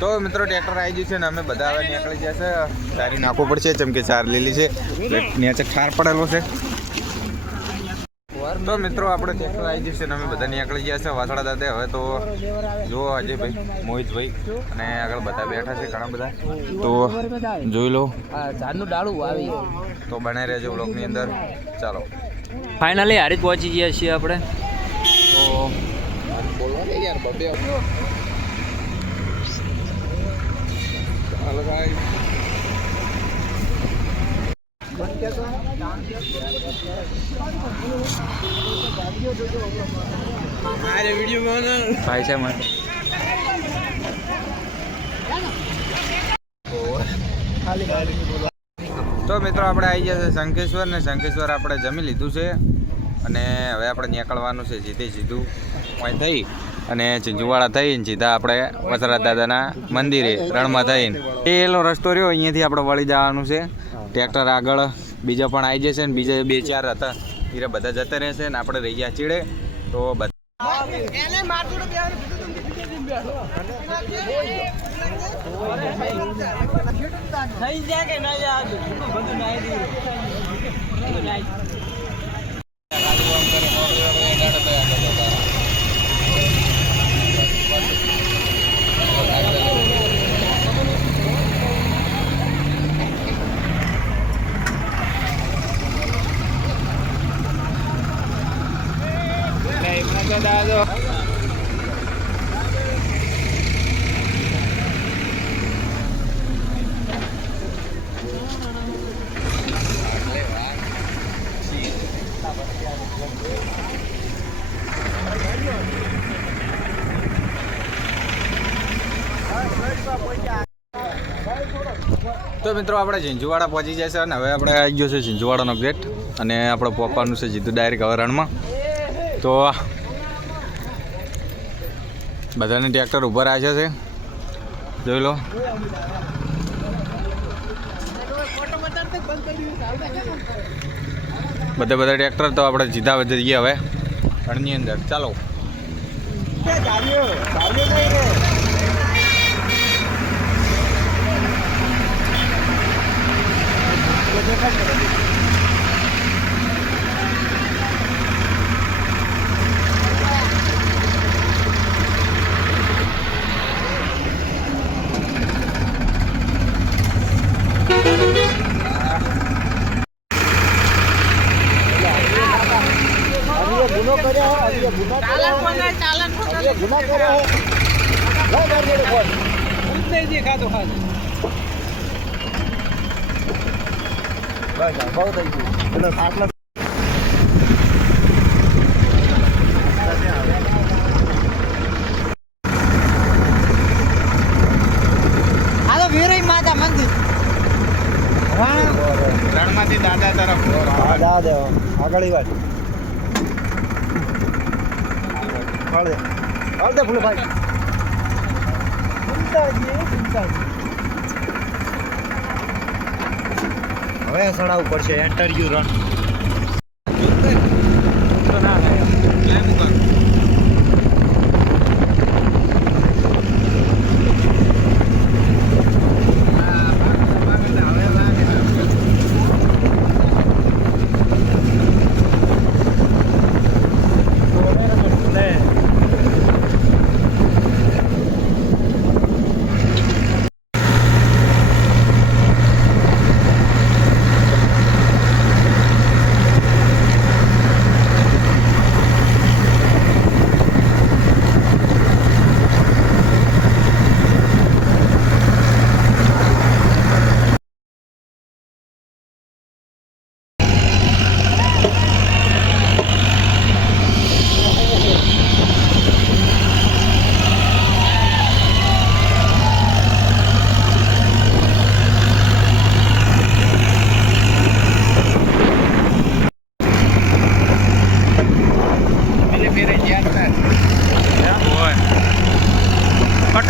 તો મિત્રો ટ્રેક્ટર આવી ગયું છે ને અમે બધા હવે નીકળી ગયા છે. સારી નાખવું પડશે જેમ કે ચાર લીલી છે. નીચે ઠાર પડેલો છે. તો મિત્રો આપણે ટ્રેક્ટર આવી ગયું છે ને અમે બધા નીકળી ગયા છે વાસણા દાદા. હવે તો જુઓ અજયભાઈ મોહિતભાઈ અને આગળ બધા બેઠા છે ઘણા બધા. તો જોઈ લો. ઝાડનું ડાળું આવી તો બને રહેજો બ્લોકની અંદર. ચાલો. ફાઇનલી હારી પહોંચી ગયા છીએ આપણે. યાર બબે ચાલો guys. ભાઈ છે મને તો મિત્રો આપણે આવી ગયા છે શંકેશ્વર ને શંકેશ્વર આપણે જમી લીધું છે. અને હવે આપણે નીકળવાનું છે જીતે સીધું. અહીં થઈ અને ઝીંઝુવાડા થઈને સીધા આપણે વસરા દાદાના મંદિરે રણમાં થઈને. એલો રસ્તો રહ્યો અહીંયાથી આપણે વળી જવાનું છે. ટ્રેક્ટર આગળ બીજા પણ આવી જશે ને બીજા બે ચાર હતા. ધીરે બધા જતા રહેશે ને આપણે રહી ગયા ચીડે તો બધા તો મિત્રો, આપણે ઝીંઝુવાડા પહોંચી જાય છે અને હવે આપણે આવી ગયો છે ઝીંઝુવાડાનો ગેટ અને આપણે પપ્પાનું છે સીધું ડાયરેક્ટ હવે રણમાં તો બધાને ટ્રેક્ટર ઊભા આવ્યા છે. જોઈ લો. બધા બધા ટ્રેક્ટર તો આપણે જીધા જઈએ હવે. રણની અંદર. ચાલો. હાલો વીરઈ માતા મંદિર. રણમાંથી દાદા તરફ. દાદા આગળ વાત. ફળ દે ફૂલ ભાઈ. હવે સડાવવું પડશે એન્ટરવ્યુ રન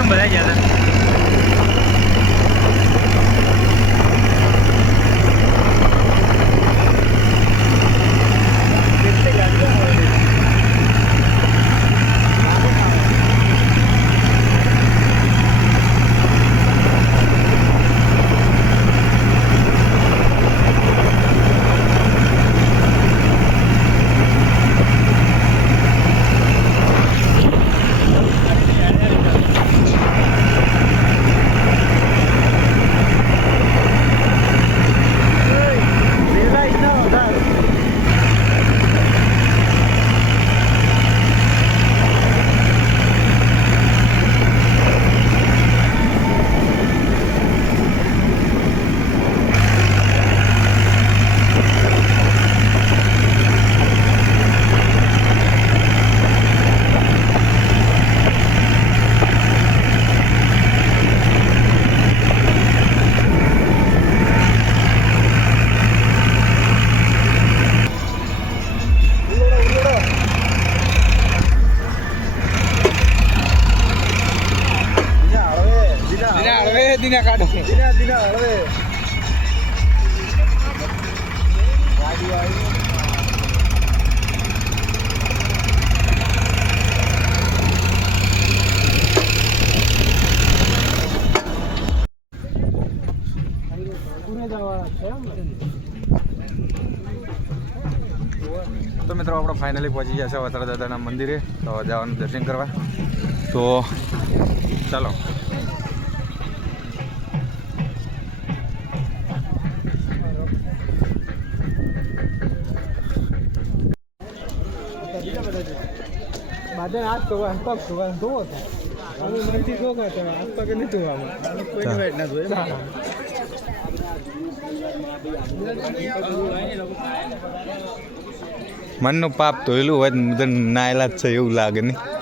બધા ગયા હતા. ધીરે કાઢો. ધીરે ધીરે હળવે. ગાડી આવી તો મિત્રો આપણે ફાઇનલી પહોંચી ગયા છે વતરા દાદાના મંદિરે. તો જવાનું દર્શન કરવા. તો ચાલો. બાદે હાથ ધોવા પગ ધોવા ધોવો અમે મનથી ધોવા તો હાથ પગ નહીં ધોવામાં કોઈ વેટ ના ધોય મનનું પાપ ધોયેલું હોય ને તો નાયેલા જ છે એવું લાગે નહીં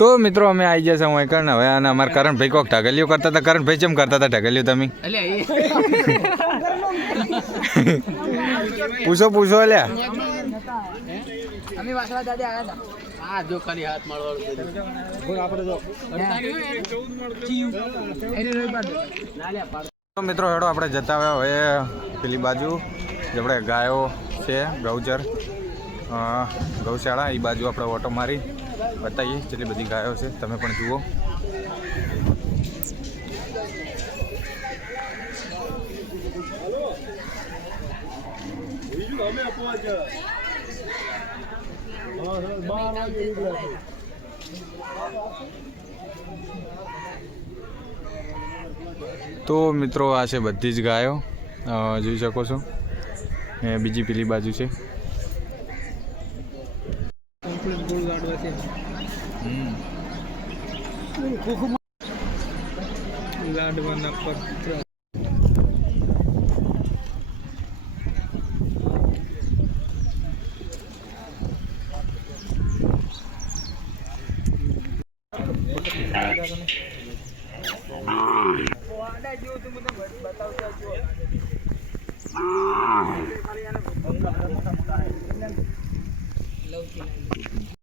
તો મિત્રો અમે આવી જશે હું કરણ હવે અને અમારા કરણભાઈ કોક ઢગલીઓ કરતા હતા. કરણભાઈ ચેમ કરતા હતા ઢગલીઓ તમે? પૂછો પૂછો લ્યા અમે વાસણા દાદા આવ્યા હતા. આપણે જો તો મિત્રો હેડો આપણે જતા આવ્યા હવે પેલી બાજુ જે આપણે ગાયો છે ગૌચર. ગૌશાળા એ બાજુ આપણે ઓટો મારી. બતાવીએ જેટલી બધી ગાયો છે. તમે પણ જુઓ. તો મિત્રો, આ છે બધી જ ગાયો. જોઈ શકો છો. બીજી પેલી બાજુ છે. કમ્પ્લીટ ગોળ ગાડવા છે. ગાડવાના પત્ર બતાવતા જો મોટા મોટા लव केला